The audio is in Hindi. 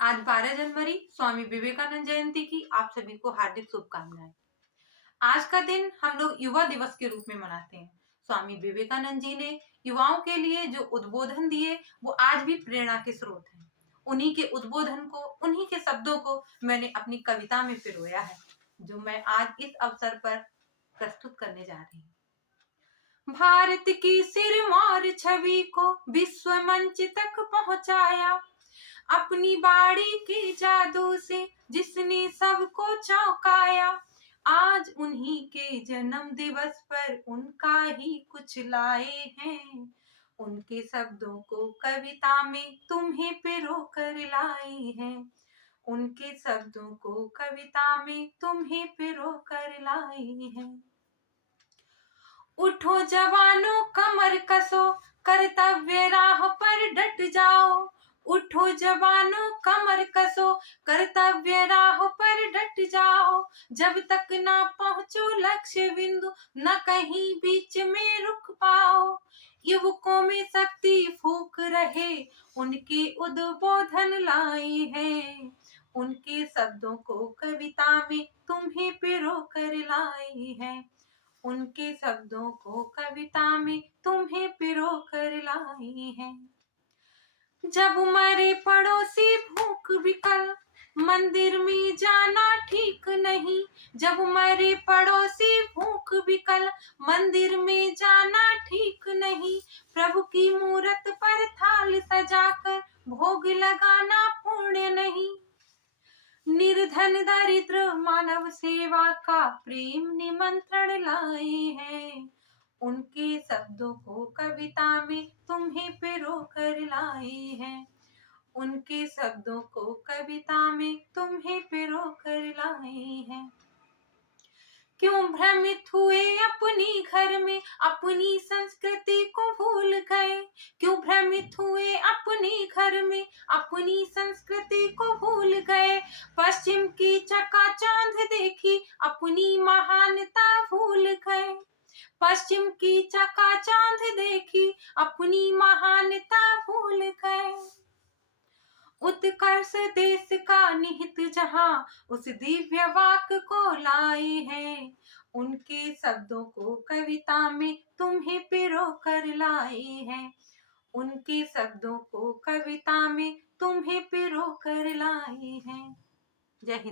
आज 12 जनवरी स्वामी विवेकानंद जयंती की आप सभी को हार्दिक शुभकामनाएं। आज का दिन हम लोग युवा दिवस के रूप में मनाते हैं। स्वामी विवेकानंद जी ने युवाओं के लिए जो उद्बोधन दिए वो आज भी प्रेरणा के स्रोत हैं। उन्हीं के उद्बोधन को, उन्हीं के शब्दों को मैंने अपनी कविता में पिरोया है, जो मैं आज इस अवसर पर प्रस्तुत करने जा रही हूँ। भारत की सिरमौर छवि को विश्व मंच तक पहुंचाया, अपनी बाड़ी के जादू से जिसने सबको चौंकाया। आज उन्हीं के जन्म दिवस पर उनका ही कुछ लाए हैं, उनके शब्दों को कविता में तुम्हें पिरो कर लाए हैं, उनके शब्दों को कविता में तुम्हें पिरो कर लाए हैं। उठो जवानों कमर कसो, कर्तव्य राह पर डट जाओ। उठो जवानों कमर कसो, कर्तव्य राह पर डट जाओ। जब तक ना पहुंचो लक्ष्य बिंदु, न कहीं बीच में रुक पाओ। युवकों में शक्ति फूक रहे, उनके उद्बोधन लाए हैं, उनके शब्दों को कविता में तुम्हें पिरो कर लाए हैं, उनके शब्दों को कविता में तुम्हें पिरो कर लाई है। जब मरे पड़ोसी भूख विकल, मंदिर में जाना ठीक नहीं। जब मरे पड़ोसी भूख विकल, मंदिर में जाना ठीक नहीं। प्रभु की मूरत पर थाल सजाकर भोग लगाना पुण्य नहीं। निर्धन दरिद्र मानव सेवा का प्रेम निमंत्रण लाए हैं, उनके शब्दों को कविता में तुम्हें पिरो कर लाए हैं, उनके शब्दों को कविता में तुम्हें पिरो कर लाए हैं। क्यों भ्रमित हुए अपनी घर में, अपनी संस्कृति को भूल गए। क्यों भ्रमित हुए अपने घर में, अपनी संस्कृति को भूल गए। पश्चिम की चकाचौंध देखी, अपनी महानता भूल गए। पश्चिम की चकाचौंध देखी, अपनी महानता भूल गए। उत्कर्ष देश का निहित जहां, उस दिव्य वाक को लाए हैं, उनके शब्दों को कविता में तुम्हें पिरो कर लाए हैं, उनके शब्दों को कविता में तुम्हें पिरो कर लाए हैं। जय हिंद।